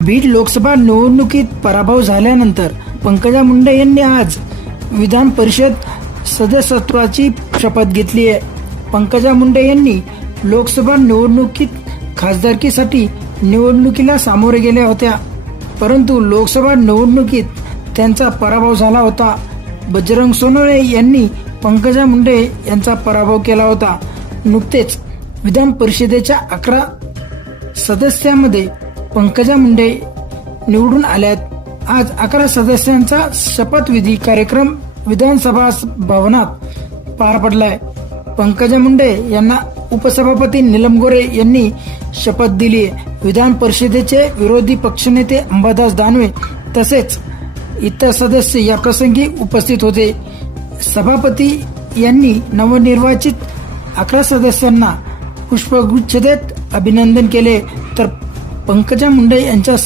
बीड लोकसभा निवडणुकीत पराभव झाल्यानंतर पंकजा मुंडे यांनी आज विधान परिषद सदस्यत्वाची शपथ घेतली आहे. पंकजा मुंडे यांनी लोकसभा निवडणुकीत खासदारकीसाठी निवडणुकीला सामोरे गेल्या होत्या, परंतु लोकसभा निवडणुकीत त्यांचा पराभव झाला होता. बजरंग सोनवणे यांनी पंकजा मुंडे यांचा पराभव केला होता. नुकतेच विधान परिषदेच्या 11 सदस्यांमध्ये पंकजा मुंडे निवडून आल्यात. आज 11 सदस्यांचा शपथविधी कार्यक्रम विधानसभा भवनात पार पडलाय. पंकजा मुंडे यांना उपसभापती नीलम गोरे यांनी शपथ दिली. विधान परिषदेचे विरोधी पक्षनेते अंबादास दानवे तसेच इतर सदस्य या प्रसंगी उपस्थित होते. सभापती यांनी नवनिर्वाचित 11 सदस्यांना पुष्पगुच्छ देत अभिनंदन केले, तर पंकजा मुंडे यांच्या